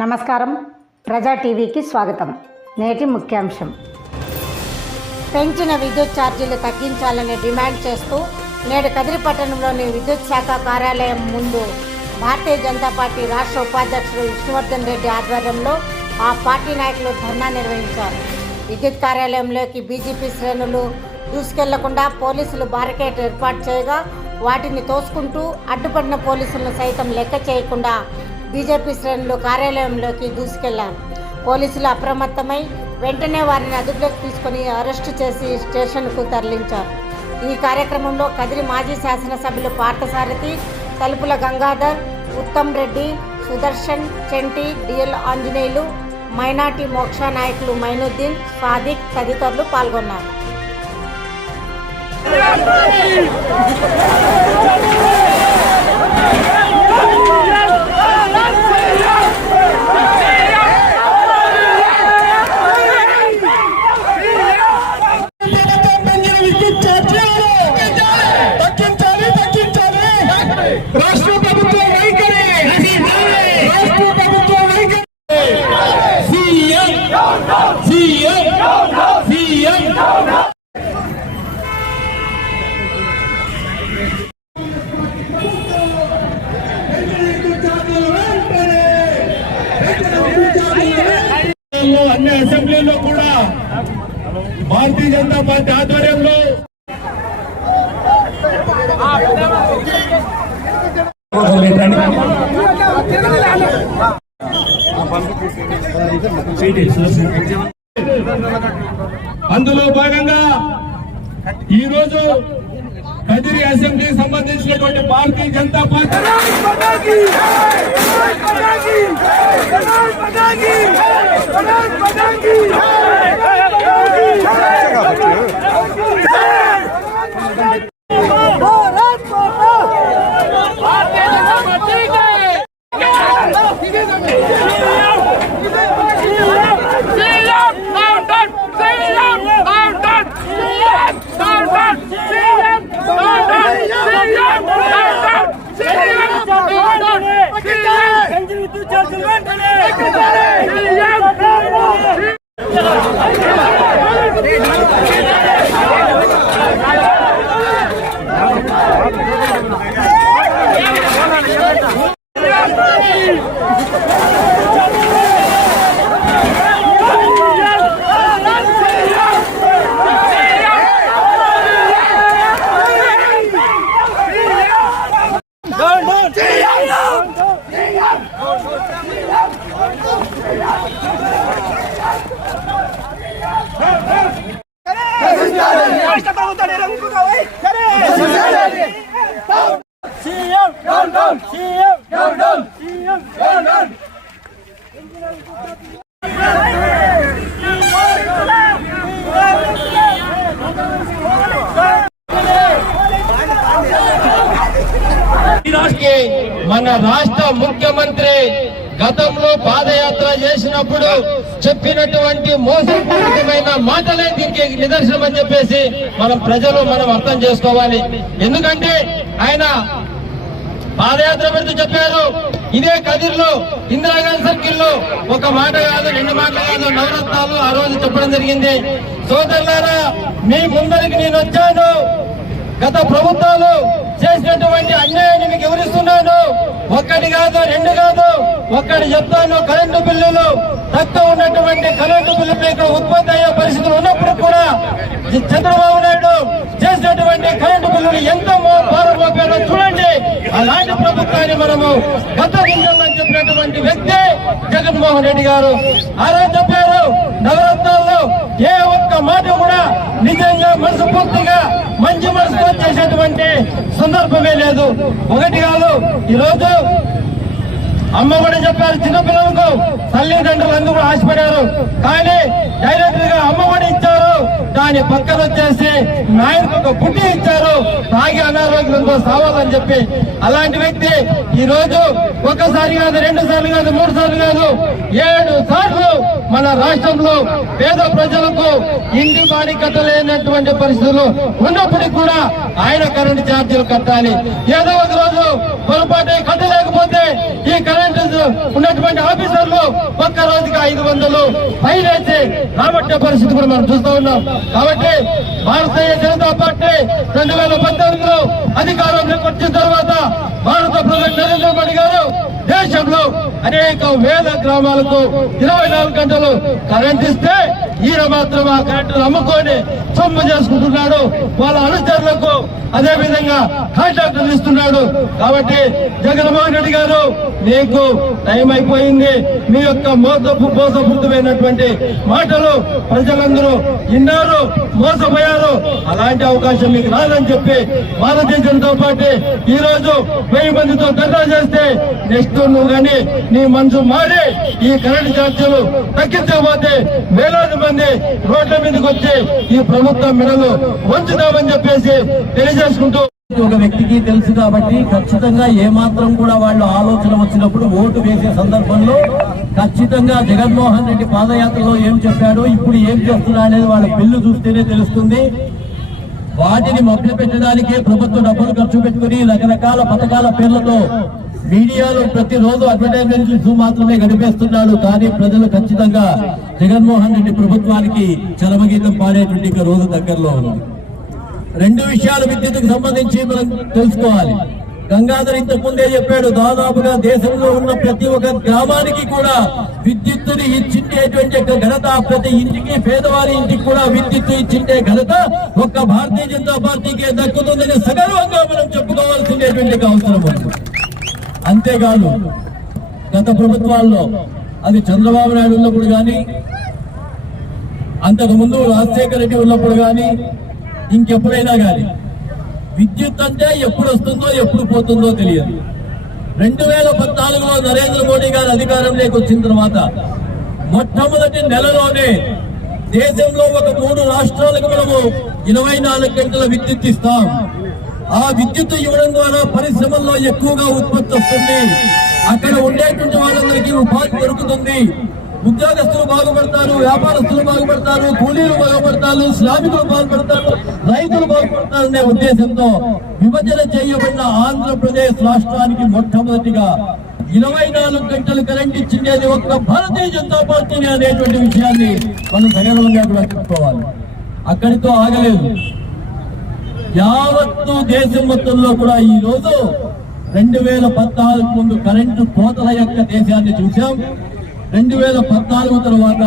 నమస్కారం. ప్రజా టీవీకి స్వాగతం. నేటి ముఖ్యాంశం: పెంచిన విద్యుత్ ఛార్జీలు తగ్గించాలని డిమాండ్ చేస్తూ నేడు కదిరి పట్టణంలోని విద్యుత్ శాఖ కార్యాలయం ముందు భారతీయ జనతా పార్టీ రాష్ట్ర ఉపాధ్యక్షుడు విష్ణువర్ధన్ రెడ్డి ఆధ్వర్యంలో ఆ పార్టీ నాయకులు ధర్నా నిర్వహించారు. విద్యుత్ కార్యాలయంలోకి బీజేపీ శ్రేణులు దూసుకెళ్లకుండా పోలీసులు బారికేడ్ ఏర్పాటు చేయగా వాటిని తోసుకుంటూ అడ్డుపడిన పోలీసులను సైతం లెక్క చేయకుండా బీజేపీ శ్రేణులు కార్యాలయంలోకి దూసుకెళ్లారు. పోలీసులు అప్రమత్తమై వెంటనే వారిని అదుపులోకి తీసుకుని అరెస్టు చేసి స్టేషన్కు తరలించారు. ఈ కార్యక్రమంలో కదిరి మాజీ శాసనసభ్యులు పార్థసారథి, తలుపుల గంగాధర్, ఉత్తమ్ రెడ్డి, సుదర్శన్, చెంటి, డిఎల్ ఆంజనేయులు, మైనార్టీ మోక్ష నాయకులు మైనుద్దీన్, సాదిక్ తదితరులు పాల్గొన్నారు. అన్ని అసెంబ్లీలో కూడా భారతీయ జనతా పార్టీ ఆధ్వర్యంలో అందులో భాగంగా ఈరోజు కదిరి అసెంబ్లీకి సంబంధించినటువంటి భారతీయ జనతా పార్టీ మన రాష్ట్ర ముఖ్యమంత్రి గతంలో పాదయాత్ర చేసినప్పుడు చెప్పినటువంటి మోసపూరితమైన మాటలే దీనికి నిదర్శనం అని చెప్పేసి మనం అర్థం చేసుకోవాలి. ఎందుకంటే ఆయన పాదయాత్ర పెడుతూ చెప్పారు, ఇదే కదిర్లో ఇందిరాగాంధీ సర్కిల్లో ఒక మాట కాదు, రెండు మాటలు కాదు, నవరత్నాలు ఆ రోజు చెప్పడం జరిగింది. సోదరులారా, మీ ముందరికి నేను వచ్చాను. గత ప్రభుత్వాలు చేసినటువంటి అన్యాయాన్ని మీకు వివరిస్తున్నాను. ఒక్కటి కాదు, రెండు కాదు, ఒక్కటి చెప్తాను. కరెంటు బిల్లులు తక్కువ ఉన్నటువంటి కరెంటు బిల్లులు ఇక్కడ ఉత్పత్తి అయ్యే పరిస్థితులు ఉన్నప్పుడు కూడా చంద్రబాబు నాయుడు చేసినటువంటి కరెంటు బిల్లులు ఎంతో భారం మోపారో చూడండి. అలాంటి ప్రభుత్వాన్ని మనము గత బిల్లులని చెప్పినటువంటి వ్యక్తి జగన్మోహన్ రెడ్డి గారు. ఆ రోజు చెప్పారు, నవరత్నాల్లో ఏ ఒక్క మాట కూడా నిజంగా మనస్ఫూర్తిగా మంచి మనసుతో చేసేటువంటి సందర్భమే లేదు. ఒకటి కాదు, ఈరోజు అమ్మ కూడా చెప్పారు, చిన్నపిల్లలకు తల్లిదండ్రులు అందరూ కూడా ఆశపడారు, కానీ డైరెక్ట్ గా అమ్మ కూడా ఇచ్చారు. దాని పక్కన వచ్చేసి నాయనకు ఒక బుట్టి ఇచ్చారు, తాగి అనారోగ్యంతో సావాలని చెప్పి. అలాంటి వ్యక్తి ఈ రోజు ఒకసారి కాదు, రెండు సార్లు కాదు, మూడు సార్లు కాదు, 7 సార్లు మన రాష్ట్రంలో పేద ప్రజలకు ఇంటి బాడి కట్టలేనటువంటి పరిస్థితులు ఉన్నప్పటికీ కూడా ఆయన కరెంటు ఛార్జీలు కట్టాలి. ఏదో ఒక రోజు పొరపాటు కట్టలేకపోతే ఈ కరెంటు ఉన్నటువంటి ఆఫీసర్లు ఒక్క రోజుకి 500 పైనైతే రాబట్టే పరిస్థితి కూడా మనం చూస్తూ ఉన్నాం. కాబట్టి భారతీయ జనతా పార్టీ 2019లో అధికారంలోకి వచ్చిన తర్వాత భారత ప్రధాని నరేంద్ర మోడీ గారు దేశంలో అనేక వేల గ్రామాలకు 24 గంటలు కరెంట్ ఇస్తే ఈయన మాత్రం ఆ కరెంటును అమ్ముకొని సొమ్ము చేసుకుంటున్నాడు. వాళ్ళ అనుచరులకు అదే విధంగా కాంట్రాక్టులు ఇస్తున్నాడు. కాబట్టి జగన్మోహన్ రెడ్డి గారు మీకు టైం అయిపోయింది. మీ యొక్క మోసపూరితమైనటువంటి మాటలు ప్రజలందరూ విన్నారు, మోసపోయారు. అలాంటి అవకాశం మీకు రాదని చెప్పి భారతీయ జనతా పార్టీ ఈ రోజు 1000 మందితో ధర్నా చేస్తే నెక్స్ట్ నువ్వు కానీ నీ మనసు మారి ఈ కరెంటు ఛార్జీలు తగ్గించకపోతే వేలాది మంది రోడ్ల మీదకి వచ్చి ఈ ప్రభుత్వం మెడలు వంచుతామని చెప్పేసి తెలియజేసుకుంటూ ఒక వ్యక్తికి తెలుసు కాబట్టి ఖచ్చితంగా ఏమాత్రం కూడా వాళ్ళు ఆలోచన వచ్చినప్పుడు ఓటు వేసే సందర్భంలో ఖచ్చితంగా జగన్మోహన్ రెడ్డి పాదయాత్రలో ఏం చెప్పాడో ఇప్పుడు ఏం చేస్తున్నా అనేది వాళ్ళ బిల్లు చూస్తేనే తెలుస్తుంది. వాటిని మభ్యపెట్టడానికే ప్రభుత్వం డబ్బులు ఖర్చు పెట్టుకుని రకరకాల పథకాల పేర్లతో మీడియాలో ప్రతిరోజు అడ్వర్టైజ్మెంట్లు మాత్రమే గడిపేస్తున్నాడు. కానీ ప్రజలు ఖచ్చితంగా జగన్మోహన్ రెడ్డి ప్రభుత్వానికి చరమగీతం పాడేటువంటి రోజు దగ్గరలో ఉంది. 2 విషయాలు విద్యుత్కు సంబంధించి మనం తెలుసుకోవాలి. గంగాధర్ ఇంతకు ముందే చెప్పాడు, దాదాపుగా దేశంలో ఉన్న ప్రతి ఒక్క గ్రామానికి కూడా విద్యుత్తుని ఇచ్చిండేటువంటి ఘనత, ప్రతి ఇంటికి పేదవారి ఇంటికి కూడా విద్యుత్తు ఇచ్చిండే ఘనత ఒక్క భారతీయ జనతా పార్టీకే దక్కుతుందని సగర్వంగా మనం చెప్పుకోవాల్సినటువంటి అవసరం ఉంది. అంతేకాదు గత ప్రభుత్వాల్లో అది చంద్రబాబు నాయుడు ఉన్నప్పుడు కానీ, అంతకు ముందు రాజశేఖర రెడ్డి ఉన్నప్పుడు కానీ, ఇంకెప్పుడైనా కానీ విద్యుత్ అంటే ఎప్పుడు వస్తుందో ఎప్పుడు పోతుందో తెలియదు. 2014లో నరేంద్ర మోడీ గారు అధికారంలోకి వచ్చిన తర్వాత మొట్టమొదటి నెలలోనే దేశంలో ఒక 3 రాష్ట్రాలకు మనము 24 గంటల విద్యుత్ ఇస్తాం. ఆ విద్యుత్ ఇవ్వడం ద్వారా పరిశ్రమల్లో ఎక్కువగా ఉత్పత్తి వస్తుంది, అక్కడ ఉండేటువంటి వాళ్ళందరికీ ఉపాధి దొరుకుతుంది, ఉద్యోగస్తులు బాగుపడతారు, వ్యాపారస్తులు బాగుపడతారు, కూలీలు బాగుపడతారు, శ్రామికులు బాగుపడతారు, రైతులు బాగుపడతారు అనే ఉద్దేశంతో విభజన చేయబడిన ఆంధ్రప్రదేశ్ రాష్ట్రానికి మొట్టమొదటిగా 24 గంటలు కరెంట్ ఇచ్చిండేది ఒక్క భారతీయ జనతా పార్టీని అనేటువంటి విషయాన్ని మనం సగర్వంగా కూడా చెప్పుకోవాలి. అక్కడితో ఆగలేదు. యావత్తు దేశం మొత్తంలో కూడా ఈ రోజు 2014 ముందు కరెంటు కోతల యొక్క దేశాన్ని చూసాం. 2014 తర్వాత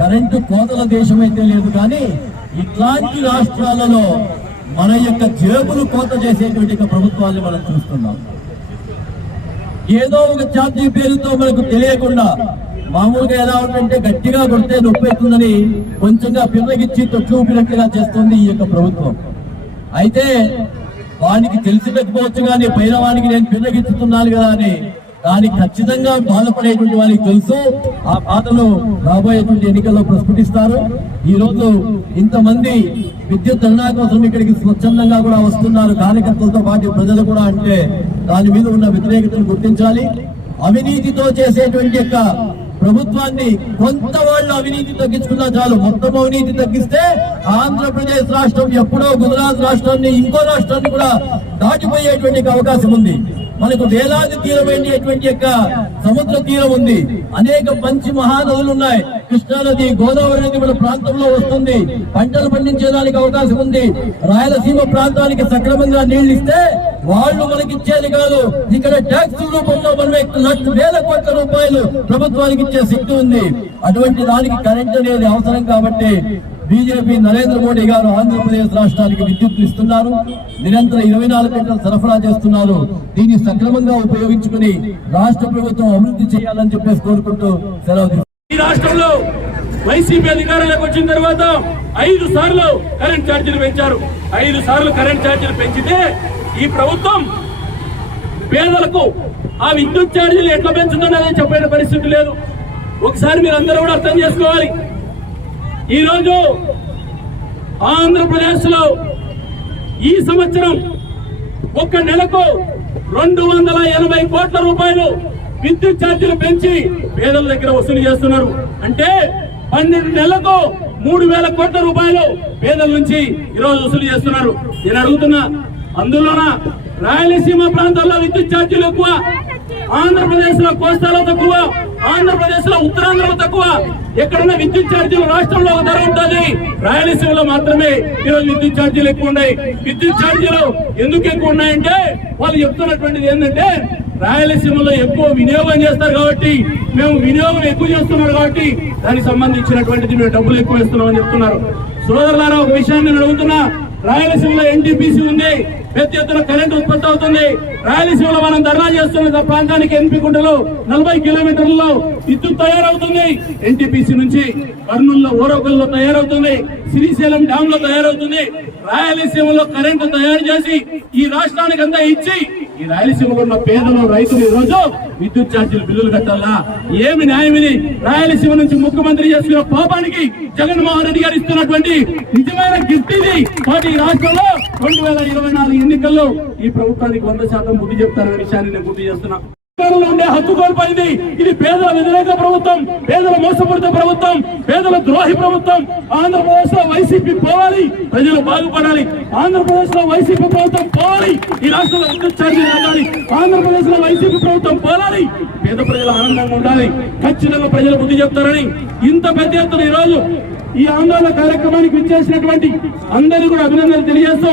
కరెంటు కోతల దేశమైతే లేదు, కానీ ఇట్లాంటి రాష్ట్రాలలో మన యొక్క జేబులు కోత చేసేటువంటి ప్రభుత్వాన్ని మనం చూస్తున్నాం. ఏదో ఒక ఛార్జీ పేరుతో మనకు తెలియకుండా మామూలుగా ఎలా ఉంటుంటే గట్టిగా కొడితే నొప్పి అవుతుందని కొంచెంగా పిల్లగిచ్చి తొట్లు ఊపినట్లుగా చేస్తుంది ఈ యొక్క ప్రభుత్వం. అయితే వానికి తెలిసిపోవచ్చు కానీ పైన వానికి నేను పిల్లగిచ్చుతున్నాను కదా అని దానికి ఖచ్చితంగా బాధపడేటువంటి వారికి తెలుసు. ఆ బాధను రాబోయేటువంటి ఎన్నికల్లో ప్రస్ఫుటిస్తారు. ఈ రోజు ఇంతమంది విద్యుత్ ధర్నా కోసం ఇక్కడికి స్వచ్ఛందంగా కూడా వస్తున్నారు కార్యకర్తలతో పాటు ప్రజలు కూడా. అంటే దాని మీద ఉన్న వ్యతిరేకతను గుర్తించాలి. అవినీతితో చేసేటువంటి యొక్క ప్రభుత్వాన్ని కొంత వాళ్ళు అవినీతి తగ్గించుకున్నా చాలు. మొత్తం అవినీతి తగ్గిస్తే ఆంధ్రప్రదేశ్ రాష్ట్రం ఎప్పుడో గుజరాత్ రాష్ట్రాన్ని ఇంకో రాష్ట్రాన్ని కూడా దాటిపోయేటువంటి అవకాశం ఉంది. మనకు వేలాది తీరమైనటువంటి యొక్క సముద్ర తీరం ఉంది, అనేక మంచి మహానదులు ఉన్నాయి. కృష్ణా నది, గోదావరి నది మన ప్రాంతంలో వస్తుంది, పంటలు పండించేదానికి అవకాశం ఉంది. రాయలసీమ ప్రాంతానికి సక్రమంగా నీళ్లు ఇస్తే వాళ్ళు మనకి ఇచ్చేది కాదు, ఇక్కడ ట్యాక్స్ రూపంలో మనం వేల కోట్ల రూపాయలు ప్రభుత్వానికి ఇచ్చే శక్తి ఉంది. అటువంటి దానికి కరెంట్ అనేది అవసరం. కాబట్టి బీజేపీ నరేంద్ర మోడీ గారు ఆంధ్రప్రదేశ్ రాష్ట్రానికి విద్యుత్ ఇస్తున్నారు, నిరంతరం 24 గంటలు సరఫరా చేస్తున్నారు. దీన్ని సక్రమంగా ఉపయోగించుకుని రాష్ట్ర ప్రభుత్వం అభివృద్ధి చేయాలని చెప్పేసి కోరుకుంటూ సెలవు. ఈ రాష్ట్రంలో వైసీపీ అధికారంలోకి వచ్చిన తర్వాత 5 సార్లు కరెంట్ ఛార్జీలు పెంచారు. 5 సార్లు కరెంట్ ఛార్జీలు పెంచితే ఈ ప్రభుత్వం పేదలకు ఆ విద్యుత్ ఛార్జీలు ఎట్లా పెంచుతుందని చెప్పే పరిస్థితి లేదు. ఒకసారి మీరు అందరూ కూడా అర్థం చేసుకోవాలి. ఈ రోజు ఆంధ్రప్రదేశ్ లో ఈ సంవత్సరం ఒక్క నెలకు 280 కోట్ల రూపాయలు విద్యుత్ ఛార్జీలు పెంచి పేదల దగ్గర వసూలు చేస్తున్నారు. అంటే 12 నెలలకు 3000 కోట్ల రూపాయలు పేదల నుంచి ఈరోజు వసూలు చేస్తున్నారు. నేను అడుగుతున్నా, అందులోన రాయలసీమ ప్రాంతాల్లో విద్యుత్ ఛార్జీలు ఎక్కువ, ఆంధ్రప్రదేశ్ లో కోస్తాలో తక్కువ, ఆంధ్రప్రదేశ్ లో ఉత్తరాంధ్రలో తక్కువ. ఎక్కడన్నా విద్యుత్ ఛార్జీలు రాష్ట్రంలో ఒక ధర ఉంటుంది, రాయలసీమలో మాత్రమే ఈరోజు విద్యుత్ ఛార్జీలు ఎక్కువ ఉన్నాయి. విద్యుత్ ఛార్జీలు ఎందుకు ఎక్కువ ఉన్నాయంటే వాళ్ళు చెప్తున్నటువంటిది ఏంటంటే రాయలసీమలో ఎక్కువ వినియోగం చేస్తారు కాబట్టి, మేము వినియోగం ఎక్కువ చేస్తున్నారు కాబట్టి దానికి సంబంధించినటువంటిది మేము డబ్బులు ఎక్కువ ఇస్తున్నామని చెప్తున్నారు. సోదరులారా, ఒక విషయాన్ని నేను అడుగుతున్నా. రాయలసీమలో ఎన్టీపీసీ ఉంది, పెద్ద ఎత్తున కరెంట్ ఉత్పత్తి అవుతుంది. రాయలసీమలో మనం ధర్నా చేస్తున్న ప్రాంతానికి ఎన్పికుంటలో 40 కిలోమీటర్లలో విద్యుత్ తయారవుతుంది. ఎన్టీపీసీ నుంచి కర్నూలులో ఓరోకల్లో తయారవుతుంది, శ్రీశైలం డ్యామ్ లో తయారవుతుంది. రాయలసీమలో కరెంటు తయారు చేసి ఈ రాష్ట్రానికి అంతా ఇచ్చి ఈ రాయలసీమలో ఉన్న పేదలు, రైతులు ఈ రోజు విద్యుత్ ఛార్జీలు బిల్లులు కట్టాలా? ఏమి న్యాయం ఇది? రాయలసీమ నుంచి ముఖ్యమంత్రి చేసుకున్న పాపానికి జగన్మోహన్ రెడ్డి గారు ఇస్తున్నటువంటి నిజమైన గిఫ్ట్ ఇది. ఈ రాష్ట్రంలో 2024 ఎన్నికల్లో ఈ ప్రభుత్వానికి 100% బుద్ధి చెప్తారనే విషయాన్ని నేను గుర్తు చేస్తున్నా. ఉండే హక్కు కోల్పోయింది. ఇది పేదల వ్యతిరేక ప్రభుత్వం, పేదల మోసపూరిత ప్రభుత్వం, పేదల ద్రోహి ప్రభుత్వం. ఆంధ్రప్రదేశ్ లో వైసీపీ పోవాలి, ప్రజలు బాగుపడాలి. ఆంధ్రప్రదేశ్ లో వైసీపీ ప్రభుత్వం పోవాలి, ఈ రాష్ట్రంలో విద్యుత్ ఛార్జీలు రావాలి. ఆంధ్రప్రదేశ్ లో వైసీపీ ప్రభుత్వం పోవాలి, పేద ప్రజలు ఆనందంగా ఉండాలి. ఖచ్చితంగా ప్రజలు బుద్ధి చెప్తారని ఇంత పెద్ద ఎత్తున ఈ రోజు ఈ ఆందోళన కార్యక్రమానికి విచ్చేసినటువంటి అందరికీ కూడా అభినందనలు తెలియజేస్తూ